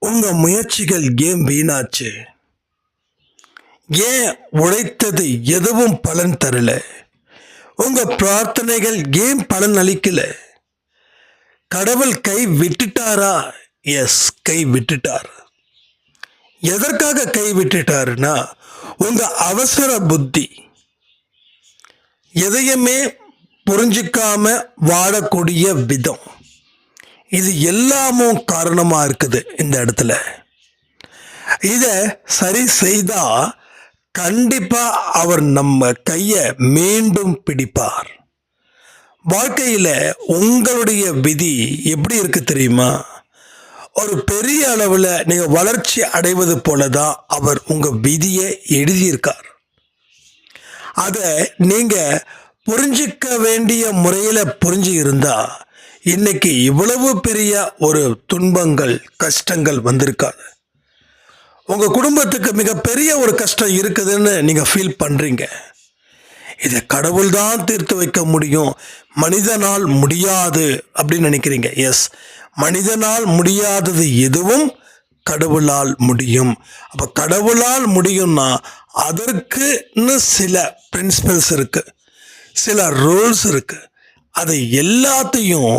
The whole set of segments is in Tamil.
உங்கள் முயற்சிகள் ஏன் வீணாச்சு? ஏன் உழைத்தது எதுவும் பலன் தரல? உங்கள் பிரார்த்தனைகள் ஏன் பலன் அளிக்கல? கடவுள் கை விட்டுட்டாரா? எஸ் கை விட்டுட்டார். எதற்காக கை விட்டுட்டாருன்னா உங்க அவசர புத்தி. எதையுமே புரிஞ்சிக்காம வாழக்கூடிய விதம். இது எல்லாமும் காரணமாக இருக்குது இந்த இடத்துல. இதை சரி செய்தா கண்டிப்பாக அவர் நம்ம கையை மீண்டும் பிடிப்பார். வாழ்க்கையில் உங்களுடைய விதி எப்படி இருக்கு தெரியுமா? ஒரு பெரிய அளவில் நீங்கள் வளர்ச்சி அடைவது போல தான் அவர் உங்கள் விதியை எழுதியிருக்கார். அதை நீங்கள் புரிஞ்சிக்க வேண்டிய முறையில் புரிஞ்சு இருந்தால் இன்னைக்கு இவ்வளவு பெரிய ஒரு துன்பங்கள் கஷ்டங்கள் வந்திருக்காது. உங்கள் குடும்பத்துக்கு மிகப்பெரிய ஒரு கஷ்டம் இருக்குதுன்னு நீங்கள் ஃபீல் பண்ணுறீங்க இதை கடவுள் தான் தீர்த்து வைக்க முடியும். மனிதனால் முடியாது அப்படின்னு நினைக்கிறீங்க. எஸ் மனிதனால் முடியாதது எதுவும் கடவுளால் முடியும். அப்போ கடவுளால் முடியும்னா அதற்குன்னு சில பிரின்சிபல்ஸ் இருக்குது சில ரூல்ஸ் இருக்குது அதை எல்லாத்தையும்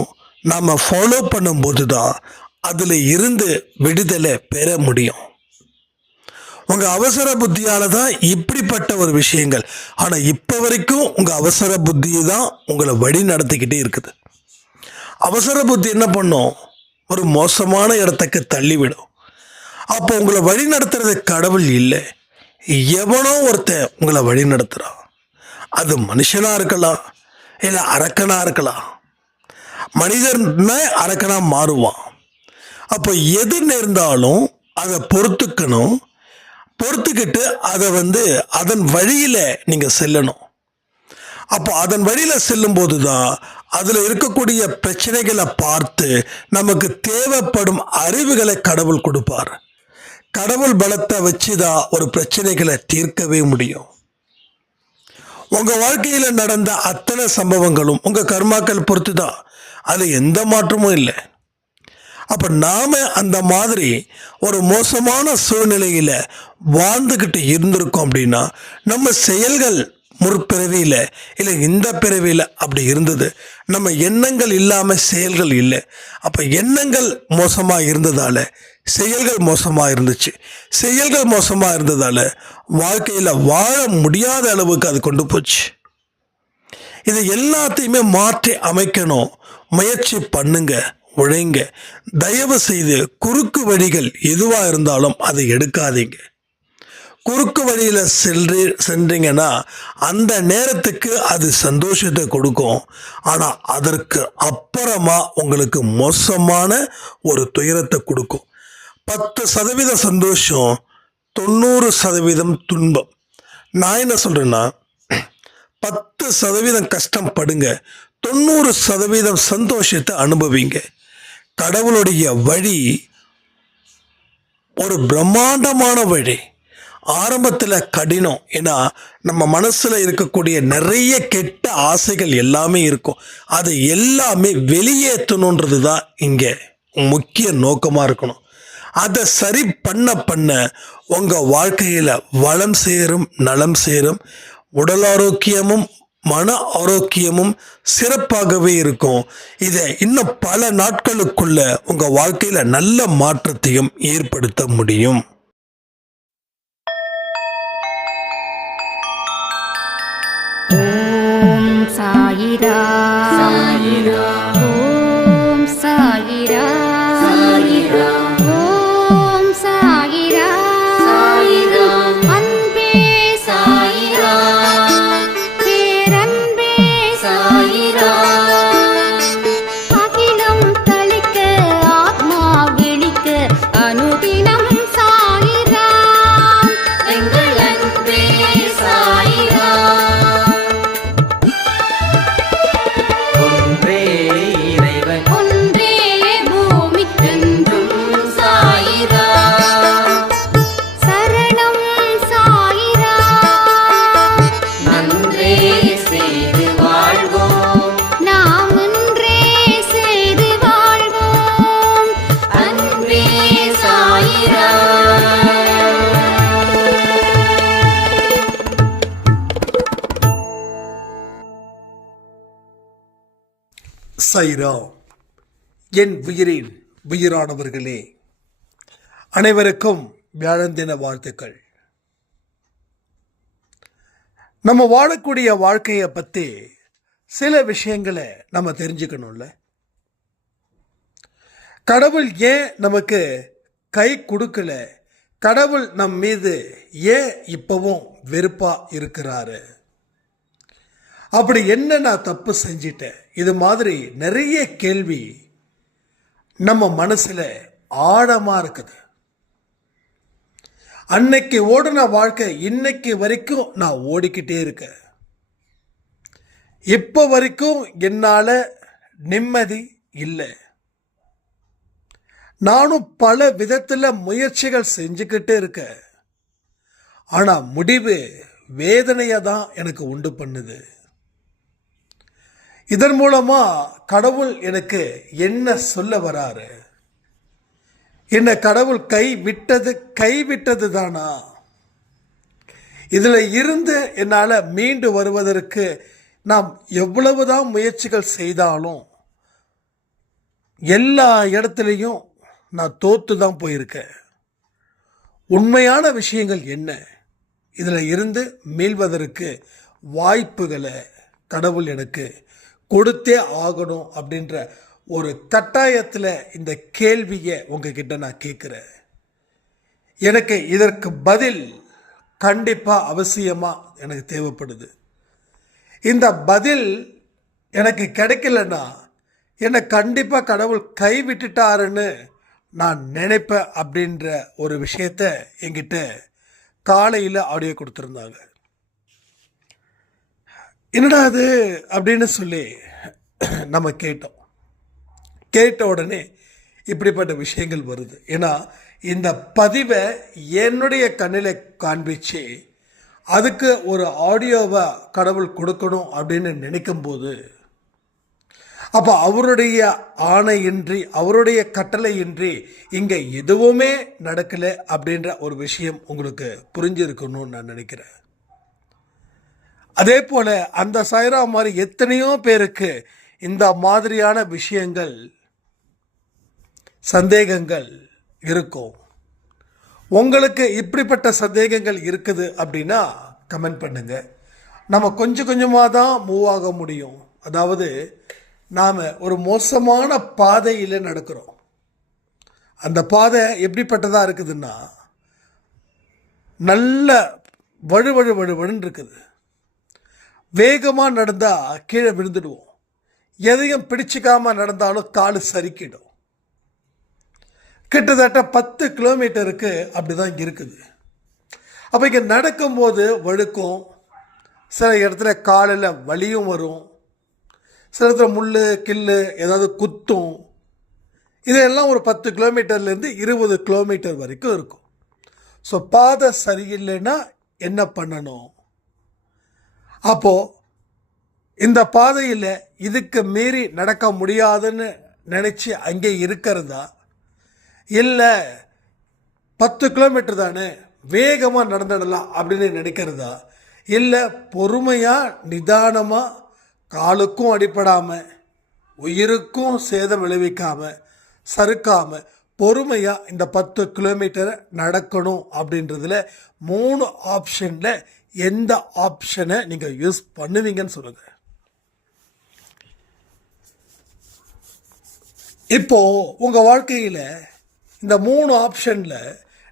நாம் ஃபாலோ பண்ணும்போது தான் அதில் இருந்து விடுதலை பெற முடியும். உங்கள் அவசர புத்தியால் தான் இப்படிப்பட்ட ஒரு விஷயங்கள். ஆனால் இப்போ வரைக்கும் உங்கள் அவசர புத்தி தான் உங்களை வழி நடத்திக்கிட்டே இருக்குது. அவசர புத்தி என்ன பண்ணும்? ஒரு மோசமான இடத்துக்கு தள்ளிவிடும். அப்போ உங்களை வழி நடத்துறது கடவுள் இல்லை. எவனோ ஒருத்தன் உங்களை வழி நடத்துகிறான் அது மனுஷனாக இருக்கலாம். இல்லை அரக்கனாக இருக்கலாம். மனிதன் அரக்கனாக மாறுவான். அப்போ எது நேர்ந்தாலும் அதை பொறுத்துக்கணும். பொறுத்துக்கிட்டு அதை வந்து அதன் வழியில் நீங்கள் செல்லணும். அப்போ அதன் வழியில் செல்லும்போது தான் அதில் இருக்கக்கூடிய பிரச்சனைகளை பார்த்து நமக்கு தேவைப்படும் அறிவுகளை கடவுள் கொடுப்பார். கடவுள் பலத்தை வச்சு தான் ஒரு பிரச்சனைகளை தீர்க்கவே முடியும். உங்க வாழ்க்கையில நடந்த அத்தனை சம்பவங்களும் உங்க கர்மாக்கள் பொறுத்து தான் அது எந்த மாற்றமும் இல்லை. அப்ப நாம அந்த மாதிரி ஒரு மோசமான சூழ்நிலையில வாழ்ந்துக்கிட்டு இருந்திருக்கோம் அப்படின்னா நம்ம செயல்கள் முற்பிறவியில் இல்லை இந்த பிறவியில் அப்படி இருந்தது. நம்ம எண்ணங்கள் இல்லாமல் செயல்கள் இல்லை. அப்போ எண்ணங்கள் மோசமாக இருந்ததால் செயல்கள் மோசமாக இருந்துச்சு. செயல்கள் மோசமாக இருந்ததால் வாழ்க்கையில் வாழ முடியாத அளவுக்கு அது கொண்டு போச்சு. இது எல்லாத்தையுமே மாற்றி அமைக்கணும். முயற்சி பண்ணுங்க உழைங்க. தயவு செய்து குறுக்கு வழிகள் எதுவாக இருந்தாலும் அதை எடுக்காதீங்க. குறுக்கு வழியில் சென்று சென்றீங்கன்னா அந்த நேரத்துக்கு அது சந்தோஷத்தை கொடுக்கும். ஆனால் அதற்கு அப்புறமா உங்களுக்கு மோசமான ஒரு துயரத்தை கொடுக்கும். பத்து சதவீத சந்தோஷம் தொண்ணூறு சதவீதம் துன்பம். நான் என்ன சொல்கிறேன்னா பத்து சதவீதம் கஷ்டம் படுங்க தொண்ணூறு சதவீதம் சந்தோஷத்தை அனுபவிங்க. கடவுளுடைய வழி ஒரு பிரம்மாண்டமான வழி. ஆரம்பத்தில் கடினம் ஏன்னா நம்ம மனசில் இருக்கக்கூடிய நிறைய கெட்ட ஆசைகள் எல்லாமே இருக்கும். அதை எல்லாமே வெளியேற்றணுன்றது தான் இங்கே முக்கிய நோக்கமாக இருக்கணும். அதை சரி பண்ண பண்ண உங்கள் வாழ்க்கையில் வளம் சேரும் நலம் சேரும் உடல் ஆரோக்கியமும் மன ஆரோக்கியமும் சிறப்பாகவே இருக்கும். இதை இன்னும் பல நாட்களுக்குள்ள உங்க வாழ்க்கையில நல்ல மாற்றத்தையும் ஏற்படுத்த முடியும். ஓம் சாயிரா சாயிரா சைரா என் உயிரின் உயிரானவர்களே அனைவருக்கும் வியாழந்தின வாழ்த்துக்கள். நம்ம வாழக்கூடிய வாழ்க்கையை பற்றி சில விஷயங்களை நம்ம தெரிஞ்சுக்கணும்ல. கடவுள் ஏன் நமக்கு கை கொடுக்கல? கடவுள் நம் மீது ஏன் இப்பவும் வெறுப்பாக இருக்கிறாரு? அப்படி என்ன நான் தப்பு செஞ்சிட்டேன்? இது மாதிரி நிறைய கேள்வி நம்ம மனசில் ஆழமாக இருக்குது. அன்னைக்கு ஓடின வாழ்க்கை இன்னைக்கு வரைக்கும் நான் ஓடிக்கிட்டே இருக்கேன். இப்போ வரைக்கும் என்னால் நிம்மதி இல்லை. நானும் பல விதத்தில் முயற்சிகள் செஞ்சுக்கிட்டே இருக்கேன். ஆனால் முடிவு வேதனையை தான் எனக்கு உண்டு பண்ணுது. இதன் மூலமா கடவுள் எனக்கு என்ன சொல்ல வராரு? என்ன கடவுள் கை விட்டது கை விட்டது தானா? இதில் இருந்து என்னால் மீண்டு வருவதற்கு நாம் எவ்வளவுதான் முயற்சிகள் செய்தாலும் எல்லா இடத்துலையும் நான் தோத்து தான் போயிருக்கேன். உண்மையான விஷயங்கள் என்ன? இதில் இருந்து மீள்வதற்கு வாய்ப்புகளை கடவுள் எனக்கு கொடுத்தே ஆகணும் அப்படின்ற ஒரு கட்டாயத்தில் இந்த கேள்வியை உங்ககிட்ட நான் கேட்குறேன். எனக்கு இதற்கு பதில் கண்டிப்பாக அவசியமாக எனக்கு தேவைப்படுது. இந்த பதில் எனக்கு கிடைக்கலன்னா என்னை கண்டிப்பாக கடவுள் கை விட்டுட்டாருன்னு நான் நினைப்பேன் அப்படின்ற ஒரு விஷயத்த என்கிட்ட காலையில் ஆடியோ கொடுத்துருந்தாங்க. என்னடா அது அப்படின்னு சொல்லி நம்ம கேட்டோம். கேட்ட உடனே இப்படிப்பட்ட விஷயங்கள் வருது. ஏன்னா இந்த பதிவை என்னுடைய கண்ணில் காண்பிச்சு அதுக்கு ஒரு ஆடியோவை கடவுள் கொடுக்கணும் அப்படின்னு நினைக்கும் போது அப்போ அவருடைய ஆணையின்றி அவருடைய கட்டளையின்றி இங்கே எதுவுமே நடக்கலை அப்படின்ற ஒரு விஷயம் உங்களுக்கு புரிஞ்சிருக்கணும்னு நான் நினைக்கிறேன். அதே போல அந்த சாய்ரா மாதிரி எத்தனையோ பேருக்கு இந்த மாதிரியான விஷயங்கள் சந்தேகங்கள் இருக்கும். உங்களுக்கு இப்படிப்பட்ட சந்தேகங்கள் இருக்குது அப்படின்னா கமெண்ட் பண்ணுங்க. நம்ம கொஞ்சம் கொஞ்சமாக தான் மூவ் ஆக முடியும். அதாவது நாம் ஒரு மோசமான பாதையில் நடக்கிறோம். அந்த பாதை எப்படிப்பட்டதாக இருக்குதுன்னா நல்ல வழு வழு வழு வழுன்னு இருக்குது. வேகமாக நடந்தால் கீழே விழுந்துடுவோம். எதையும் பிடிச்சிக்காமல் நடந்தாலும் காலு சறுக்கிடும். கிட்டத்தட்ட பத்து கிலோமீட்டருக்கு அப்படி தான் இருக்குது. அப்போ இங்கே நடக்கும்போது வழுக்கும். சில இடத்துல காலில் வலியும் வரும். சில இடத்துல முள் கில்லு ஏதாவது குத்தும். இதெல்லாம் ஒரு பத்து கிலோமீட்டர்லேருந்து இருபது கிலோமீட்டர் வரைக்கும் இருக்கும். ஸோ பாதை சரியில்லைன்னா என்ன பண்ணணும்? அப்போது இந்த பாதையில் இதுக்கு மீறி நடக்க முடியாதுன்னு நினச்சி அங்கே இருக்கிறதா? இல்லை பத்து கிலோமீட்டர் தானே வேகமாக நடந்துடலாம் அப்படின்னு நினைக்கிறதா? இல்லை பொறுமையாக நிதானமாக காலுக்கும் அடிப்படாமல் உயிருக்கும் சேதம் விளைவிக்காமல் சறுக்காமல் பொறுமையாக இந்த பத்து கிலோமீட்டரை நடக்கணும் அப்படின்றதுல மூணு ஆப்ஷனில் எந்த ஆப்ஷனை நீங்கள் யூஸ் பண்ணுவீங்கன்னு சொல்லுங்கள் இப்போ உங்கள் வாழ்க்கையில் இந்த மூணு ஆப்ஷனில்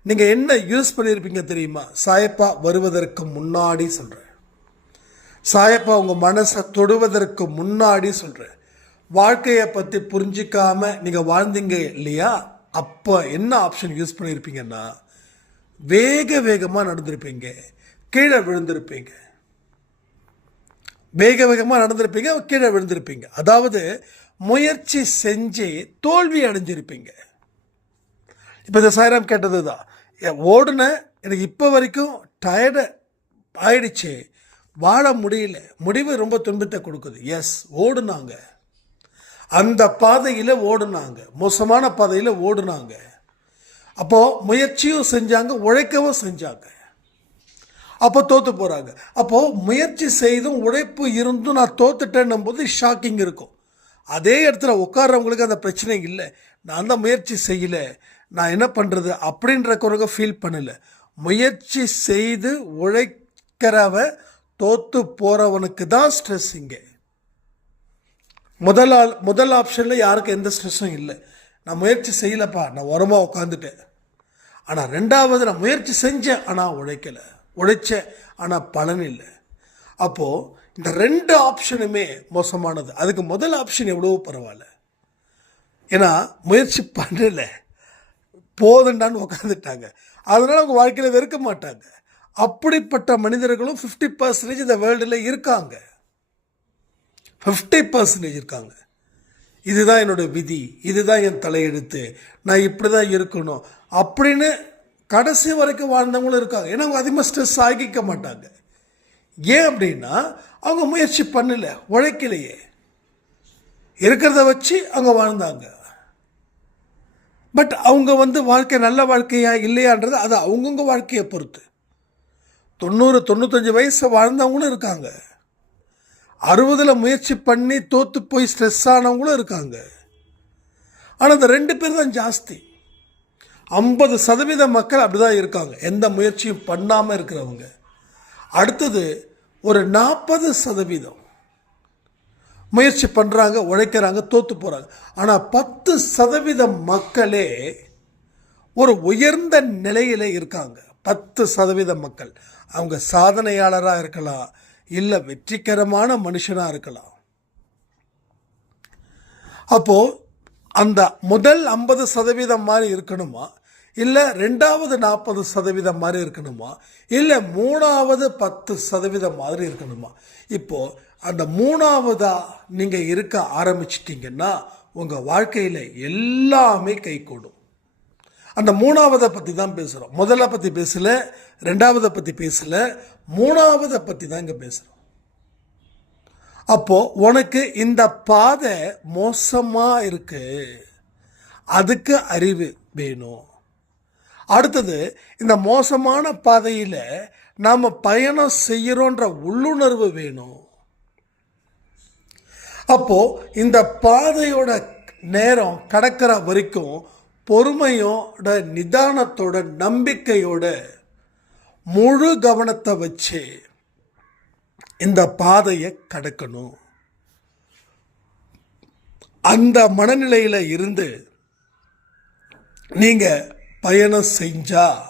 நீங்கள் என்ன யூஸ் பண்ணியிருப்பீங்க தெரியுமா? சாயப்பா வருவதற்கு முன்னாடி சொல்கிறேன் சாயப்பா உங்கள் மனசை தொடுவதற்கு முன்னாடி சொல்கிறேன் வாழ்க்கையை பற்றி புரிஞ்சிக்காமல் நீங்கள் வாழ்ந்தீங்க இல்லையா? அப்போ என்ன ஆப்ஷன் யூஸ் பண்ணியிருப்பீங்கன்னா வேக வேகமாக நடந்திருப்பீங்க. கீழே விழுந்திருப்பீங்க. வேக வேகமாக நடந்திருப்பீங்க கீழே விழுந்திருப்பீங்க. அதாவது முயற்சி செஞ்சு தோல்வி அடைஞ்சிருப்பீங்க. இப்போ இந்த சாய்ராம் கேட்டது தான் ஓடுன எனக்கு இப்போ வரைக்கும் டயர்டு ஆயிடுச்சு. வாழ முடியல. முடிவு ரொம்ப துன்பத்தை கொடுக்குது. எஸ் ஓடுனாங்க. அந்த பாதையில் ஓடுனாங்க. மோசமான பாதையில் ஓடுனாங்க. அப்போது முயற்சியும் செஞ்சாங்க உழைக்கவும் செஞ்சாங்க. அப்போ தோற்று போகிறாங்க அப்போது முயற்சி செய்தும் உழைப்பு இருந்தும் நான் தோத்துட்டேன்னும் போது ஷாக்கிங் இருக்கும். அதே இடத்துல உட்கார்றவங்களுக்கு அந்த பிரச்சனை இல்லை. நான் தான் முயற்சி செய்யலை. நான் என்ன பண்ணுறது அப்படின்றவங்க ஃபீல் பண்ணலை. முயற்சி செய்து உழைக்கிறவன் தோற்று போகிறவனுக்கு தான் ஸ்ட்ரெஸ் இங்கே. முதல் ஆள் முதல் ஆப்ஷனில் யாருக்கும் எந்த ஸ்ட்ரெஸ்ஸும் இல்லை. நான் முயற்சி செய்யலப்பா நான் உரமாக உட்காந்துட்டேன் ஆனால் ரெண்டாவது நான் முயற்சி செஞ்சேன் ஆனால் உழைக்கலை. உழைச்சேன் ஆனால் பலன் இல்லை. அப்போது இந்த ரெண்டு ஆப்ஷனுமே மோசமானது. அதுக்கு முதல் ஆப்ஷன் எவ்வளவோ பரவாயில்ல. ஏன்னா முயற்சி பண்ணலை. போதுண்டான்னு உட்காந்துட்டாங்க அதனால் அவங்க வாழ்க்கையில் வெறுக்க மாட்டாங்க. அப்படிப்பட்ட மனிதர்களும் ஃபிஃப்டி பர்சன்டேஜ் இந்த வேர்ல்டில் இருக்காங்க. ஃபிஃப்டி பர்சன்டேஜ் இருக்காங்க. இதுதான் என்னோட விதி. இதுதான் என் தலையெழுத்து. நான் இப்படி தான் இருக்கணும். அப்படின்னு கடைசி வரைக்கும் வாழ்ந்தவங்களும் இருக்காங்க. ஏன்னா அவங்க அதிகமாக ஸ்ட்ரெஸ் ஆகிக்க மாட்டாங்க. ஏன் அப்படின்னா அவங்க முயற்சி பண்ணல உழைக்கலையே. இருக்கிறத வச்சு அவங்க வாழ்ந்தாங்க. பட் அவங்க வந்து வாழ்க்கை நல்ல வாழ்க்கையா இல்லையான்றது அது அவங்கவுங்க வாழ்க்கையை பொறுத்து. தொண்ணூறு தொண்ணூத்தஞ்சு வயசு வாழ்ந்தவங்களும் இருக்காங்க. அறுபதில் முயற்சி பண்ணி தோற்று போய் ஸ்ட்ரெஸ் ஆனவங்களும் இருக்காங்க. ஆனால் இந்த ரெண்டு பேர் தான் ஜாஸ்தி. ஐம்பது சதவீத மக்கள் அப்படி தான் இருக்காங்க. எந்த முயற்சியும் பண்ணாமல் இருக்கிறவங்க. அடுத்தது ஒரு நாற்பது சதவீதம் முயற்சி பண்ணுறாங்க உழைக்கிறாங்க தோற்று போகிறாங்க ஆனால் பத்து சதவீத மக்களே ஒரு உயர்ந்த நிலையில் இருக்காங்க. பத்து சதவீத மக்கள். அவங்க சாதனையாளராக இருக்கலாம் இல்லை வெற்றிகரமான மனுஷனாக இருக்கலாம். அப்போது அந்த முதல் ஐம்பது சதவீதம் மாதிரி இருக்கணுமா? இல்லை ரெண்டாவது நாற்பது சதவீதம் மாதிரி இருக்கணுமா? இல்லை மூணாவது பத்து சதவீதம் மாதிரி இருக்கணுமா? இப்போது அந்த மூணாவதாக நீங்கள் இருக்க ஆரம்பிச்சிட்டிங்கன்னா உங்கள் வாழ்க்கையில் எல்லாமே கைகூடும். அந்த மூணாவதை பற்றி தான் பேசுகிறோம் முதல்ல பற்றி பேசல ரெண்டாவதை பற்றி பேசல மூணாவதை பற்றி தான் இங்கே பேசுகிறோம் அப்போது உனக்கு இந்த பாதை மோசமாக இருக்குது அதுக்கு அறிவு வேணும். அடுத்தது இந்த மோசமான பாதையில் நாம் பயணம் செய்கிறோன்ற உள்ளுணர்வு வேணும். அப்போது இந்த பாதையோட நேரம் கடக்கிற வரைக்கும் பொறுமையோட நிதானத்தோட நம்பிக்கையோட முழு கவனத்தை வச்சு இந்த பாதையை கடக்கணும். அந்த மனநிலையில் இருந்து நீங்கள் பயணம் செஞ்சா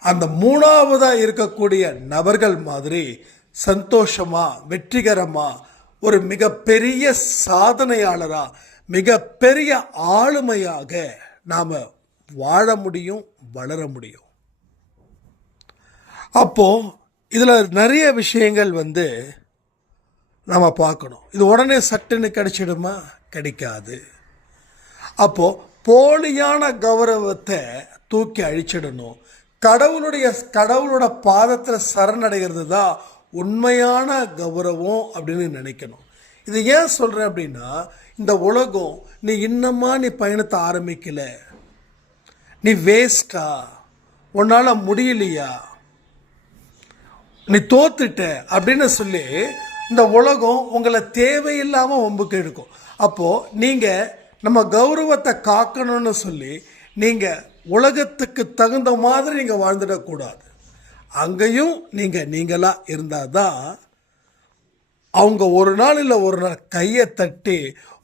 அந்த மூணாவதாக இருக்கக்கூடிய நபர்கள் மாதிரி சந்தோஷமாக வெற்றிகரமாக ஒரு மிகப்பெரிய சாதனையாளராக மிகப்பெரிய ஆளுமையாக நாம் வாழ முடியும் வளர முடியும். அப்போது இதில் நிறைய விஷயங்கள் வந்து நம்ம பார்க்கணும். இது உடனே சட்டுன்னு கிடைச்சிடுமா? கிடைக்காது. அப்போது போலியான கௌரவத்தை தூக்கி அழிச்சிடணும். கடவுளுடைய கடவுளோட பாதத்தில் சரணடைகிறது தான் உண்மையான கௌரவம் அப்படின்னு நினைக்கணும். இது ஏன் சொல்கிறேன் அப்படின்னா இந்த உலகம் நீ இன்னமா நீ பயணத்தை ஆரம்பிக்கல. நீ வேஸ்டா உன்னால் முடியலையா? நீ தோத்துட்ட அப்படின்னு சொல்லி இந்த உலகம் உங்களை தேவையில்லாமல் ஒம்புக்கு எடுக்கும். அப்போது நீங்கள் நம்ம கௌரவத்தை காக்கணும்னு சொல்லி நீங்கள் உலகத்துக்கு தகுந்த மாதிரி நீங்கள் வாழ்ந்துடக்கூடாது. அங்கேயும் நீங்கள் நீங்களாக இருந்தால் தான் அவங்க ஒரு நாள் இல்லை ஒரு நாள் கையை தட்டி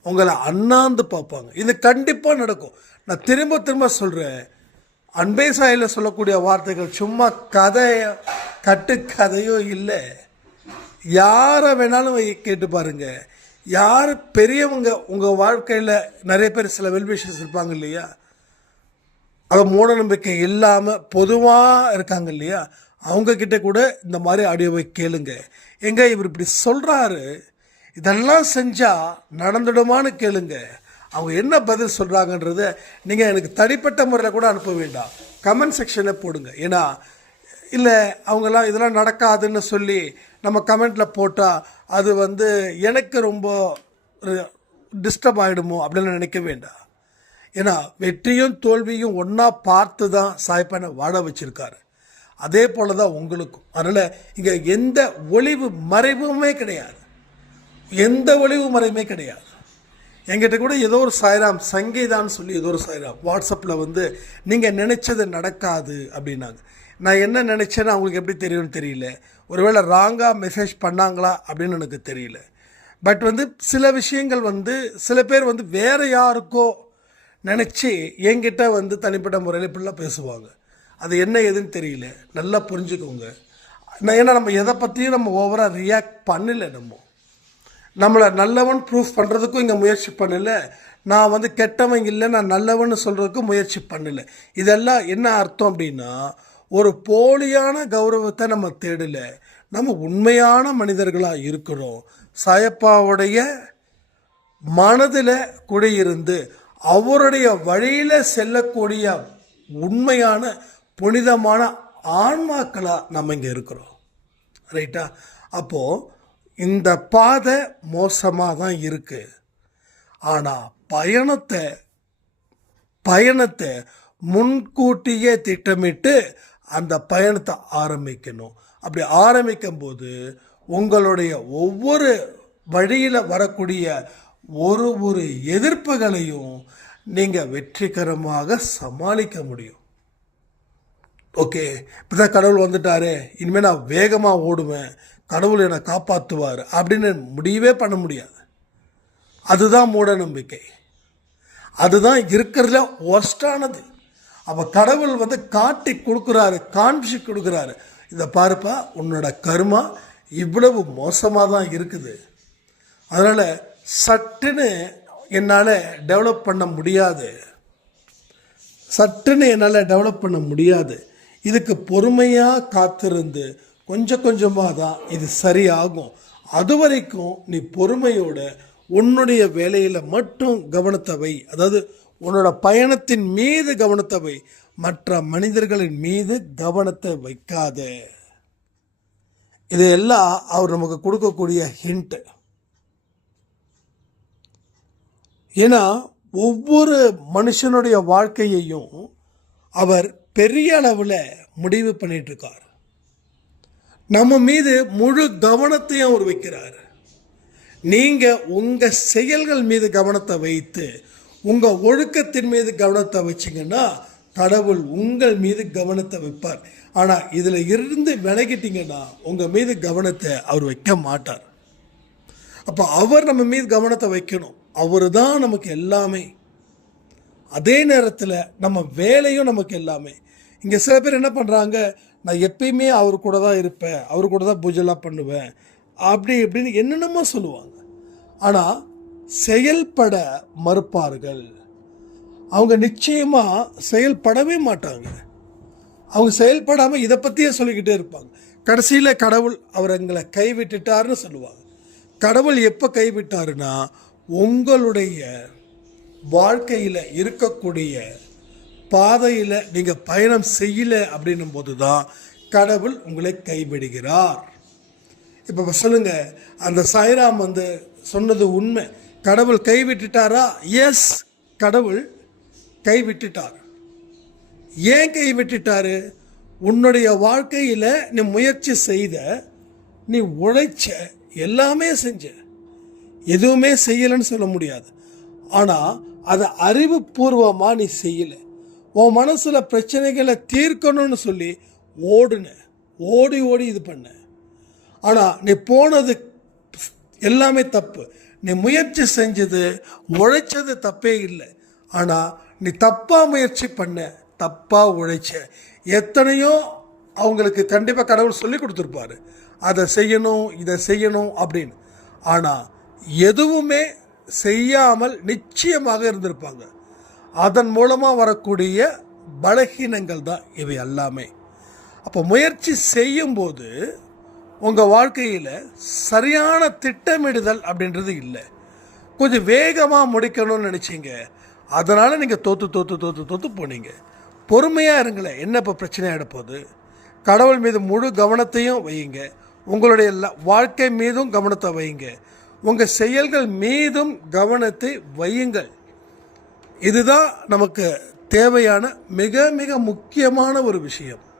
உங்களை அண்ணாந்து பார்ப்பாங்க. இது கண்டிப்பாக நடக்கும். நான் திரும்ப திரும்ப சொல்கிறேன் அன்பே சாயில் சொல்லக்கூடிய வார்த்தைகள் சும்மா கதையோ கட்டுக்கதையோ இல்லை. யாரை வேணாலும் கேட்டு பாருங்கள் யார் பெரியவங்க உங்கள் வாழ்க்கையில் நிறைய பேர் சில வெல்விஷஸ் இருப்பாங்க இல்லையா? அதை மூட நம்பிக்கை இல்லாமல் பொதுவாக இருக்காங்க இல்லையா? அவங்கக்கிட்ட கூட இந்த மாதிரி ஆடியோவை கேளுங்க. எங்க இவர் இப்படி சொல்கிறாரு இதெல்லாம் செஞ்சால் நடந்துடுமான்னு கேளுங்க. அவங்க என்ன பதில் சொல்கிறாங்கன்றத நீங்கள் எனக்கு தனிப்பட்ட முறையில் கூட அனுப்ப வேண்டாம். கமெண்ட் செக்ஷனில் போடுங்க. ஏன்னா இல்லை அவங்கெல்லாம் இதெல்லாம் நடக்காதுன்னு சொல்லி நம்ம கமெண்ட்டில் போட்டால் அது வந்து எனக்கு ரொம்ப டிஸ்டர்ப் ஆகிடுமோ அப்படின்னு நினைக்க வேண்டாம். ஏன்னா வெற்றியும் தோல்வியும் ஒன்றா பார்த்து தான் சாய்ப்பானை வாழ வச்சுருக்காரு. அதே போல தான் உங்களுக்கும். அதனால் இங்கே எந்த ஒளிவு மறைவுமே கிடையாது. எந்த ஒளிவு மறைவுமே கிடையாது. என்கிட்ட கூட ஏதோ ஒரு சாய்ராம் சங்கீதான்னு சொல்லி ஏதோ ஒரு சாய்ராம் வாட்ஸ்அப்பில் வந்து நீங்கள் நினச்சது நடக்காது அப்படின்னாங்க. நான் என்ன நினச்சேன்னு அவங்களுக்கு எப்படி தெரியும்னு தெரியல. ஒருவேளை ராங்காக மெசேஜ் பண்ணாங்களா அப்படின்னு எனக்கு தெரியல. பட் வந்து சில விஷயங்கள் வந்து சில பேர் வந்து வேறு யாருக்கோ நினச்சி என்கிட்ட வந்து தனிப்பட்ட முறையில் இப்படிலாம் பேசுவாங்க. அது என்ன ஏதுன்னு தெரியல. நல்லா புரிஞ்சுக்கோங்க. நான் ஏன்னா நம்ம எதை பற்றியும் நம்ம ஓவராக ரியாக்ட் பண்ணல நம்ம. நம்மளை நல்லவன் ப்ரூஃப் பண்ணுறதுக்கும் இங்கே முயற்சி பண்ணலை. நான் வந்து கெட்டவன் இல்லை நான் நல்லவன்னு சொல்கிறதுக்கும் முயற்சி பண்ணலை. இதெல்லாம் என்ன அர்த்தம் அப்படின்னா ஒரு போலியான கௌரவத்தை நம்ம தேடல. நம்ம உண்மையான மனிதர்களாக இருக்கிறோம். சாயப்பாவுடைய மனதில் குடியிருந்து அவருடைய வழியில் செல்லக்கூடிய உண்மையான புனிதமான ஆன்மாக்களாக நம்ம இங்கே இருக்கிறோம். ரைட்டா? அப்போது இந்த பாதை மோசமாக தான் இருக்குது ஆனால் பயணத்தை பயணத்தை முன்கூட்டியே திட்டமிட்டு அந்த பயணத்தை ஆரம்பிக்கணும். அப்படி ஆரம்பிக்கும் போது உங்களுடைய ஒவ்வொரு வழியில் வரக்கூடிய ஒரு ஒரு எதிர்ப்புகளையும் நீங்கள் வெற்றிகரமாக சமாளிக்க முடியும். ஓகே இப்போ தான் கடவுள் வந்துட்டாரு இனிமேல் நான் வேகமாக ஓடுவேன் கடவுள் என்னை காப்பாற்றுவார் அப்படின்னு முடியவே பண்ண முடியாது. அதுதான் மூட நம்பிக்கை அதுதான் இருக்கிறதுல ஒர்ஸ்டானது அப்போ கடவுள் வந்து காட்டி கொடுக்குறாரு காண்பிச்சு கொடுக்குறாரு. இதை பாருப்பா உன்னோட கருமா இவ்வளவு மோசமாக தான் இருக்குது. அதனால் சட்டுன்னு என்னால் டெவலப் பண்ண முடியாது. சட்டுன்னு என்னால் டெவலப் பண்ண முடியாது. இதுக்கு பொறுமையாக காத்திருந்து கொஞ்சம் கொஞ்சமாக தான் இது சரியாகும். அது வரைக்கும் நீ பொறுமையோட உன்னுடைய வேலையில் மட்டும் கவனத்தை வை. அதாவது உன்னோட பயணத்தின் மீது கவனத்தை வை. மற்ற மனிதர்களின் மீது கவனத்தை வைக்காத. இதையெல்லாம் அவர் நமக்கு கொடுக்கக்கூடிய ஹிண்ட்டு ஏன்னா ஒவ்வொரு மனுஷனுடைய வாழ்க்கையையும் அவர் பெரிய அளவில் முடிவு பண்ணிட்டு இருக்கார் நம்ம மீது முழு கவனத்தையும் அவர் வைக்கிறார். நீங்கள் உங்கள் செயல்கள் மீது கவனத்தை வைத்து உங்கள் ஒழுக்கத்தின் மீது கவனத்தை வச்சிங்கன்னா கடவுள் உங்கள் மீது கவனத்தை வைப்பார். ஆனால் இதில் இருந்து விலகிட்டிங்கன்னா உங்கள் மீது கவனத்தை அவர் வைக்க மாட்டார். அப்போ அவர் நம்ம மீது கவனத்தை வைக்கணும். அவர் தான் நமக்கு எல்லாமே. அதே நேரத்தில் நம்ம வேலையும் நமக்கு எல்லாமே. இங்கே சில பேர் என்ன பண்ணுறாங்க நான் எப்பயுமே அவர் கூட தான் இருப்பேன். அவர் கூட தான் பூஜைலாம் பண்ணுவேன். அப்படி இப்படின்னு என்னென்னமோ சொல்லுவாங்க. ஆனால் செயல்பட மறுப்பார்கள். அவங்க நிச்சயமாக செயல்படவே மாட்டாங்க. அவங்க செயல்படாமல் இதை பற்றியே சொல்லிக்கிட்டே இருப்பாங்க. கடைசியில் கடவுள் அவர் எங்களை கைவிட்டுட்டாருன்னு சொல்லுவாங்க. கடவுள் எப்போ கைவிட்டாருன்னா உங்களுடைய வாழ்க்கையில் இருக்கக்கூடிய பாதையில் நீங்கள் பயணம் செய்யலை அப்படின்னும் போது தான் கடவுள் உங்களை கைவிடுகிறார். இப்போ சொல்லுங்கள் அந்த சாய்ராம் வந்து சொன்னது உண்மை. கடவுள் கைவிட்டுட்டாரா? எஸ் கடவுள் கைவிட்டுட்டார். ஏன் கைவிட்டுட்டாரு? உன்னுடைய வாழ்க்கையில் நீ முயற்சி செய்த நீ உழைச்ச எல்லாமே செஞ்ச. எதுவுமே செய்யலைன்னு சொல்ல முடியாது. ஆனால் அதை அறிவுபூர்வமாக நீ செய்யலை. உன் மனசில் பிரச்சனைகளை தீர்க்கணும்னு சொல்லி ஓடுன ஓடி ஓடி இது பண்ண. ஆனால் நீ போனது எல்லாமே தப்பு. நீ முயற்சி செஞ்சது உழைச்சது தப்பே இல்லை. ஆனால் நீ தப்பாக முயற்சி பண்ண தப்பாக உழைச்ச. எத்தனையோ அவங்களுக்கு கண்டிப்பாக கடவுள் சொல்லி கொடுத்துருப்பாரு. அதை செய்யணும் இதை செய்யணும் அப்படின்னு. ஆனால் எதுவுமே செய்யாமல் நிச்சயமாக இருந்திருப்பாங்க. அதன் மூலமாக வரக்கூடிய பலகீனங்கள் தான் இவை எல்லாமே. அப்போ முயற்சி செய்யும்போது உங்கள் வாழ்க்கையில் சரியான திட்டமிடுதல் அப்படின்றது இல்லை. கொஞ்சம் வேகமாக முடிக்கணும்னு நினச்சிங்க. அதனால் நீங்கள் தோற்று தோற்று தோற்று தோற்று போனீங்க. பொறுமையாக இருங்களேன். என்ன இப்போ பிரச்சனையாக போகுது? கடவுள் மீது முழு கவனத்தையும் வையுங்க. உங்களுடைய ல- வாழ்க்கை மீதும் கவனத்தை வையுங்க. உங்கள் செயல்கள் மீதும் கவனத்தை வையுங்கள். இதுதான் நமக்கு தேவையான மிக மிக முக்கியமான ஒரு விஷயம்.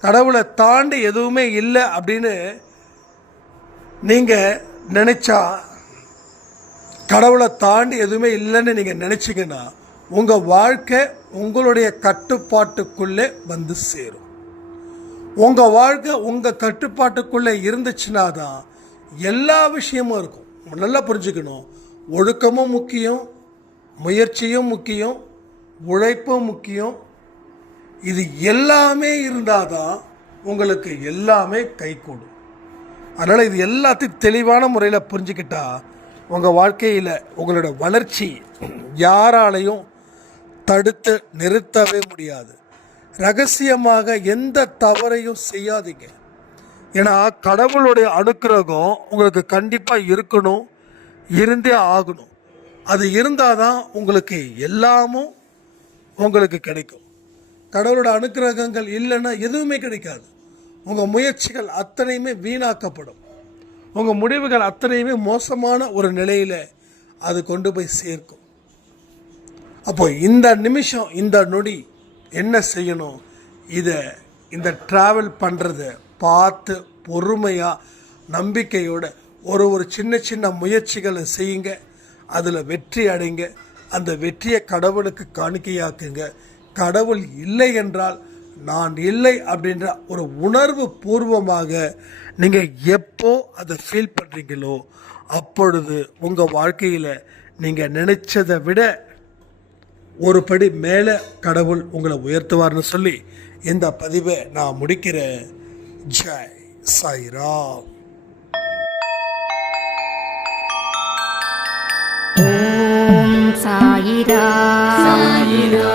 கடவுளை தாண்டி எதுவுமே இல்லை அப்படின்னு நீங்கள் நினச்சா கடவுளை தாண்டி எதுவுமே இல்லைன்னு நீங்கள் நினச்சிங்கன்னா உங்கள் வாழ்க்கை உங்களுடைய கட்டுப்பாட்டுக்குள்ளே வந்து சேரும். உங்கள் வாழ்க்கை உங்கள் கட்டுப்பாட்டுக்குள்ளே இருந்துச்சுன்னா தான் எல்லா விஷயமும் இருக்கும். நல்லா புரிஞ்சுக்கணும். ஒழுக்கமும் முக்கியம் முயற்சியும் முக்கியம் உழைப்பும் முக்கியம் இது எல்லாமே இருந்தால் தான் உங்களுக்கு எல்லாமே கைகூடும். அதனால் இது எல்லாத்தையும் தெளிவான முறையில் புரிஞ்சுக்கிட்டா உங்கள் வாழ்க்கையில் உங்களோட வளர்ச்சி யாராலையும் தடுத்து நிறுத்தவே முடியாது. ரகசியமாக எந்த தவறையும் செய்யாதீங்க. ஏன்னா கடவுளுடைய அனுக்கிரகம் உங்களுக்கு கண்டிப்பாக இருக்கணும் இருந்தே ஆகணும். அது இருந்தால் தான் உங்களுக்கு எல்லாமும் உங்களுக்கு கிடைக்கும். கடவுளோட அனுக்கிரகங்கள் இல்லைன்னா எதுவுமே கிடைக்காது. உங்கள் முயற்சிகள் அத்தனையுமே வீணாக்கப்படும். உங்கள் முடிவுகள் அத்தனையுமே மோசமான ஒரு நிலையில் அது கொண்டு போய் சேர்க்கும். அப்போ இந்த நிமிஷம் இந்த நொடி என்ன செய்யணும்? இதை இந்த ட்ராவல் பண்ணுறத பார்த்து பொறுமையாக நம்பிக்கையோட ஒரு ஒரு சின்ன சின்ன முயற்சிகளை செய்யுங்க. அதில் வெற்றி அடைங்க. அந்த வெற்றியை கடவுளுக்கு காணிக்கையாக்குங்க. கடவுள் இல்லை என்றால் நான் இல்லை அப்படின்ற ஒரு உணர்வு பூர்வமாக நீங்கள் எப்போ அதை ஃபீல் பண்ணுறீங்களோ அப்பொழுது உங்கள் வாழ்க்கையில் நீங்கள் நினைச்சதை விட ஒரு படி மேலே கடவுள் உங்களை உயர்த்துவார்னு சொல்லி இந்த பதிவை நான் முடிக்கிறேன். ஜெய் சாய்ராம். சாயிரா சாயிரா